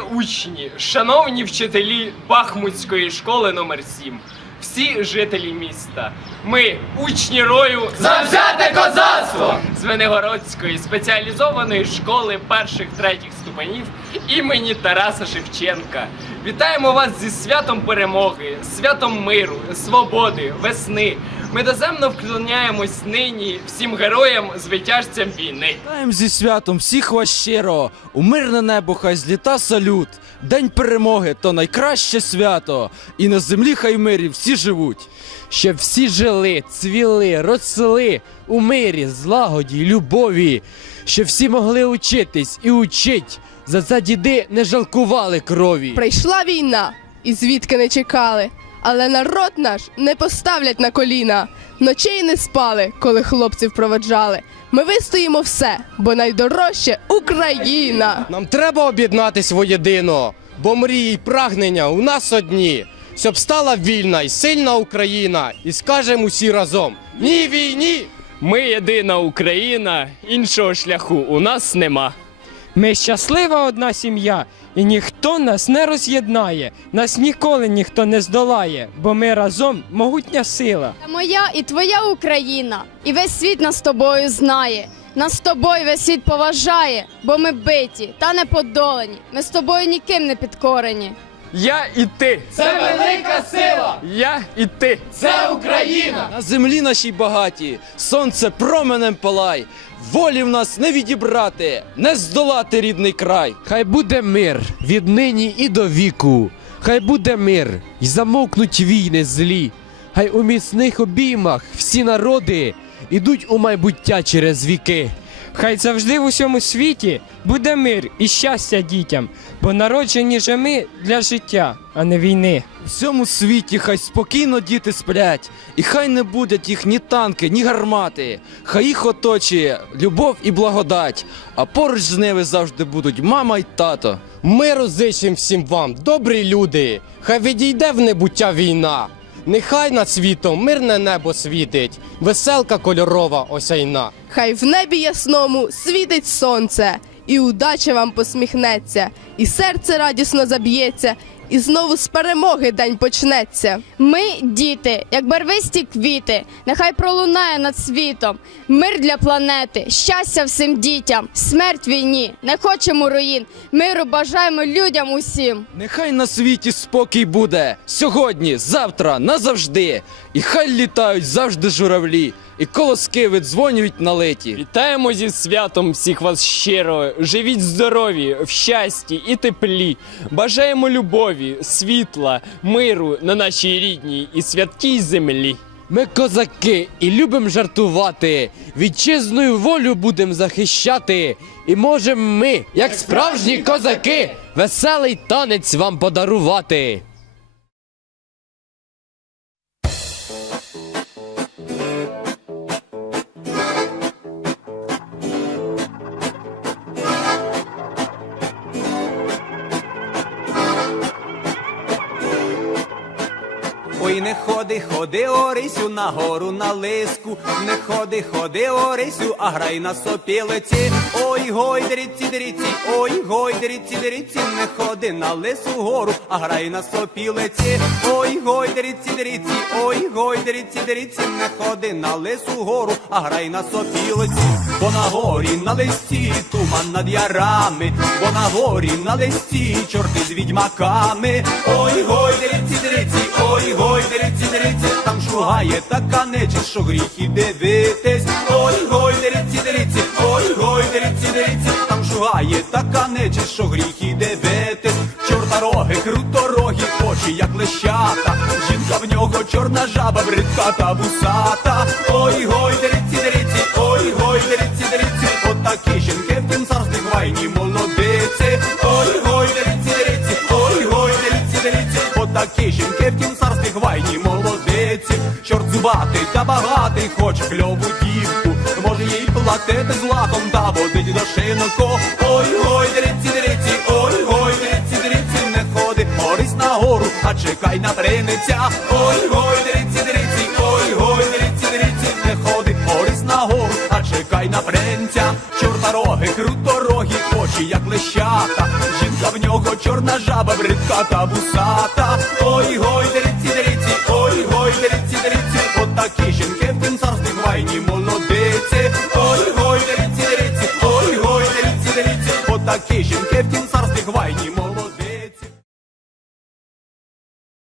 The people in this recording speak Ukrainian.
учні, шановні вчителі Бахмутської школи номер 7 всі жителі міста. Ми, учні рою Завзяте козацтво! Звенигородської спеціалізованої школи перших третіх ступенів імені Тараса Шевченка. Вітаємо вас зі святом перемоги, святом миру, свободи, весни. Ми доземно вклоняємось нині всім героям, звитяжцям війни. Вітаємо зі святом всіх вас щиро. У мирне небо хай зліта салют. День перемоги то найкраще свято. І на землі хай в мирі всі живуть. щоб всі жили, цвіли, росли у мирі, злагоді, й любові, щоб всі могли учитись і учить. За це діди не жалкували крові. Прийшла війна, і звідки не чекали. Але народ наш не поставлять на коліна. Ночей не спали, коли хлопців проведжали. Ми вистоїмо все, бо найдорожче Україна. Нам треба об'єднатись воєдино, бо мрії й прагнення у нас одні. Щоб стала вільна і сильна Україна, і скажемо усі разом: ні війні! Ми єдина Україна, іншого шляху у нас нема. Ми щаслива одна сім'я, і ніхто нас не роз'єднає, нас ніколи ніхто не здолає, бо ми разом могутня сила. Моя і твоя Україна, і весь світ нас з тобою знає. Нас з тобою весь світ поважає, бо ми биті та не подолані. Ми з тобою ніким не підкорені. Я і ти, Це велика сила! я і ти. Це Україна! На землі нашій багаті, сонце променем палай. Волі в нас не відібрати, не здолати рідний край. Хай буде мир віднині і до віку. Хай буде мир, і замовкнуть війни злі. Хай у міцних обіймах всі народи ідуть у майбуття через віки. Хай завжди в усьому світі буде мир і щастя дітям, бо народжені же ми для життя, а не війни. У всьому світі хай спокійно діти сплять, і хай не будуть їх ні танки, ні гармати. Хай їх оточує любов і благодать, а поруч з ними завжди будуть мама й тато. Миру зичим всім вам, добрі люди! Хай відійде в небуття війна. Нехай над світом мирне небо світить, веселка кольорова осяйна. Хай в небі ясному світить сонце, і удача вам посміхнеться, і серце радісно заб'ється, і знову з перемоги день почнеться. Ми, діти, як барвисті квіти, нехай пролунає над світом. Мир для планети, щастя всім дітям, смерть війні, не хочемо руїн. Миру бажаємо людям усім. Нехай на світі спокій буде сьогодні, завтра, назавжди. І хай літають завжди журавлі, і колоски видзвонюють на леті. Вітаємо зі святом всіх вас щиро. Живіть здорові, в щасті і теплі. Бажаємо любові, світла, миру на нашій рідній і святкій землі. Ми козаки і любим жартувати. Вітчизною волю будем захищати. І можем ми, як справжні козаки, веселий танець вам подарувати. Ой, не ходи, ходи, Орисю, на гору на лиску, не ходи, ходи, Орисю, а грай на сопілиці. Ой, гой, дриці, дриці, ой, гой, дриці, дриці, не ходи на лису гору, а грай на сопілиці. Ой, гой, дриці, дриці, ой, гой, дриці, дриці, не ходи на лису гору, а грай на сопілиці. Бо на горі на листі туман над ярами, бо на горі на листі чорти з відьмаками. Ой, гой, дриці, дриці, ой, гой, дриці, дриці, там шугає така нечість, що гріх і дивитись. Ой, гой, дриці, дриці, ой, гой, дриці, дриці, там шугає така нечість, що гріх і дивитись. Чорта роги, круторогі, очі, як лещата. Жінка в нього чорна жаба, бридка та вусата. Ой, гой, дриці, дриці, ой, гой, дриці, дриці, отакі жінки в тім царстві хвайні молодиці. Ой, гой, дриці, дриці, ой, гой, дриці, дриці, отакі жінки в тім царстві хвайні молодиці. Чорт зубатий та багатий, хоче кльову дівку, може їй платити златом та водить до шинку. Ой, гой, дриці, дриці, ой, гой, дриці, дриці, не ходи, Орись на гору, а чекай на приниця. Ой, гой, дриці, дриці, ой, гой, дриці, дриці, не ходи, бренця, чорнороги, круторогі, очі, як лещата, жінка в нього чорна жаба, бридка та вусата. Ой гой, дриці, дриці, ой гой, дриці, дриці, отакі жінки в царстві гвайні молодиці.